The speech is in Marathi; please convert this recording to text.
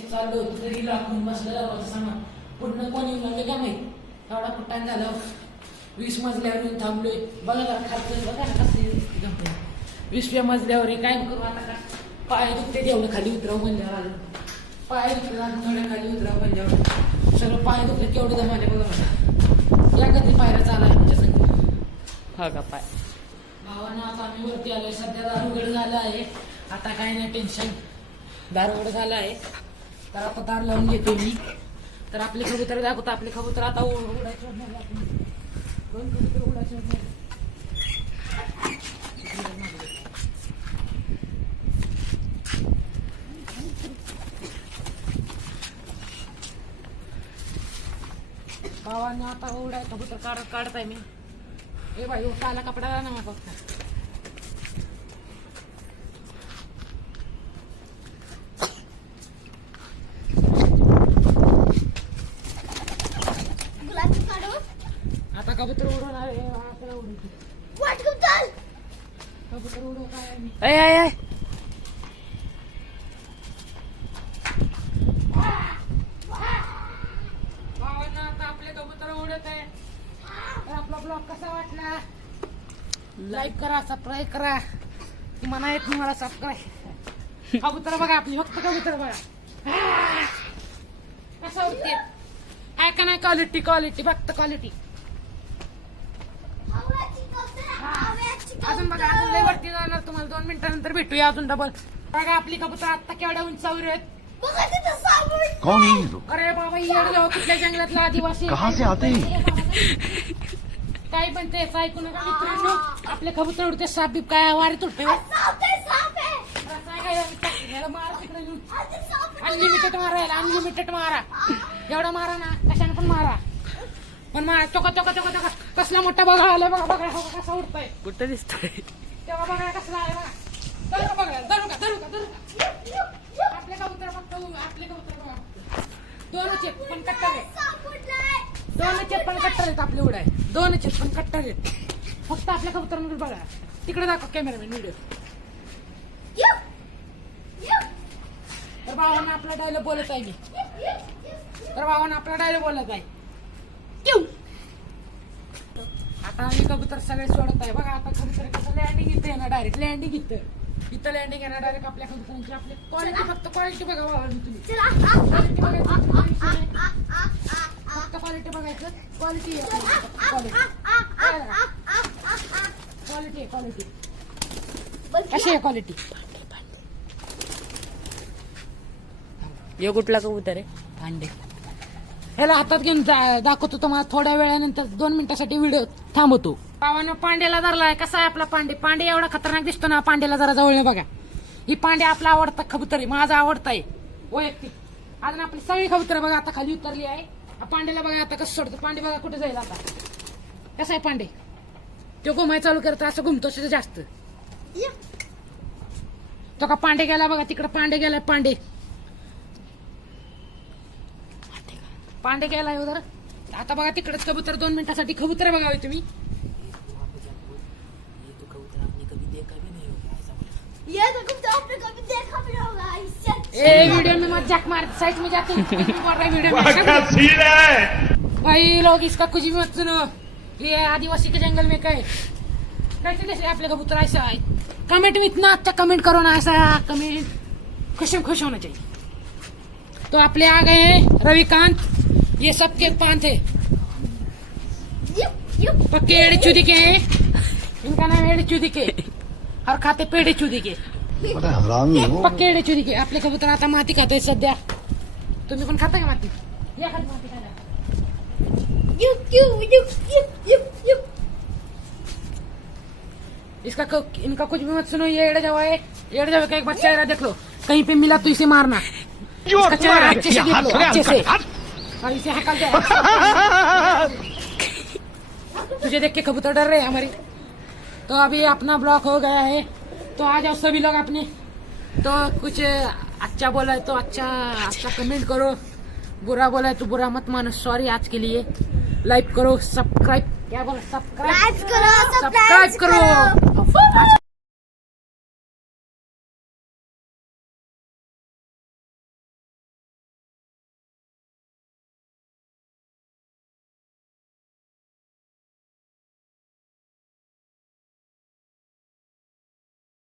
चाललो होतो तरी लाकून बसलेला सामान पूर्ण कोणी म्हणलं काय माहित एवढा कुठान झाला 20 मजल्यावर येऊन थांबलोय बघा जरा खालचं बघा ना कसं 20व्या मजल्यावर काय करू आता का पाय दुखते तेवढं खाली उतराव म्हणल्यावर आलं पाय दुखलं थोड्या खाली उतराव म्हणल्यावर सगळं पाय दुखलं केवढं जमाले बघा मला या कधी पायऱ्या चालाय आमच्या संग हा का पाय भावांना आता आम्ही वरती आलोय सध्या दारूगड झाला आहे आता काय नाही टेन्शन दारूगड झाला आहे तर आता दार लावून घेतो मी तर आपले कबूतर दाखवतो आपले कबूतर आता उडायचे दोन कबूतर उडायचे भावांना आता उडाय कबूतर काढताय मी ए भाई काला कपडा ना मग फक्त आता कबूतर उडून आहे आपल्याला उडून कबूतर उडू काय भावांना आता आपले कबूतर उडत आहे तर आपला ब्लॉग कसा वाटला लाईक करा सबस्क्राईब करा तुम्हाला येत नाही मला सबस्क्राईब कबूतर बघा आपली फक्त कबूतर बघा कसं उडते काय का नाही क्वालिटी फक्त क्वालिटी अजून बघा अजून लय वरती जाणार तुम्हाला 2 मिनिटानंतर भेटूया अजून डबल बघा आपली कबूतर आता केवढ्या उंचावर आहेत कौन है ये लोग? अरे बाबा येडगाव कुठल्या जंगलातला आदिवासी कहाँ से आते हैं? काही पण तेच ऐकू नका मित्रांनो आपले कबूतर उडते साप बीप काय वारी तुटते अनलिमिटेड मारा एवढा मारा ना कशाने पण मारा पण मारा चोका कसला मोठा बघा आलाय बघा कसा उडतोय कुठं दिसतोय तेव्हा बघा कसला आहे बघा धरू का आपले कबूतर फक्त आपले कबूतर बघा दोनच आहेत पण कट्टर आहेत आपले उडाय दोनच आहेत पण कट्टर आहेत फक्त आपल्या कबूतर बघा तिकडे दाखव कॅमेरामॅन व्हिडिओ तर भावांना आपला डायलॉग बोलत आहे मी आता आम्ही कबूतर सगळे सोडत आहे बघा आता कबूतर कसं लँडिंग इथे ना डायरेक्ट लँडिंग इथं लँडिंग येणार डायरेक्ट आपल्या कबुतरांची आपली क्वालिटी फक्त क्वालिटी बघा भावांनी तुम्ही फक्त क्वालिटी बघायचं क्वालिटी कशी आहे क्वालिटी यो कुठला कबूतर आहे पांडे ह्याला हातात घेऊन दाखवतो तुम्हाला थोड्या वेळानंतर 2 मिनिटासाठी व्हिडिओ थांबवतो पावानं पांड्याला धरलाय कसा आहे आपला पांडे एवढा खतरनाक दिसतो ना पांड्याला जरा जवळ बघा ही पांडे आपला आवडता कबूतर आहे माझा आवडता आहे वैयक्तिक अजून आपली सगळी कबूतर बघा आता खाली उतरली आहे पांड्याला बघा आता कसं सोडतो पांडे बघा कुठे जाईल आता कसा आहे पांडे तो घुमाय चालू करतो असं घुमतो जास्त तो का पांडे गेला बघा तिकडे पांडे गेलाय पांडे गेलाय उधर आता बघा तिकडेच कबूतर 2 मिनिटासाठी कबूतर बघावे तुम्ही वीडियो में मत जाक मार साइड में जाके वीडियो में भाई लोग इसका कुछ भी मत सुनो ये आदिवासी के जंगल में कैसे कैसे आपले कबूतर ऐसा है कमेंट में इतना अच्छा कमेंट करो ना ऐसा कमेंट खुश होना चाहिए तो आपले आ गए हैं रविकांत ये सबके पान थे पक्के एड़े चूदी के हैं इनका नाम एड़े चूदी के और खाते पेड़े चूदी के पक्के एड़े चूदी के आपले कबूतर आता माती खाते सध्या तुम्ही पण खाता का माती या खाली माती खायला इनका कुछ भी मत सुनो ये एड़े जवा का एक बच्चा है देख लो कहीं पे मिला तो इसे मारना इसका चेहरा अच्छे से देख लो अच्छे से और इसे हकल दे तुझे देख के कबूतर डर रहे हैं हमारी तो अभी अपना ब्लॉक हो गया है तो आ जाओ सभी लोग अपने तो कुछ अच्छा बोला है तो अच्छा कमेंट करो बुरा बोला है तो बुरा मत मानो सॉरी आज के लिए लाइक करो सब्सक्राइब क्या बोला सब्सक्राइब करो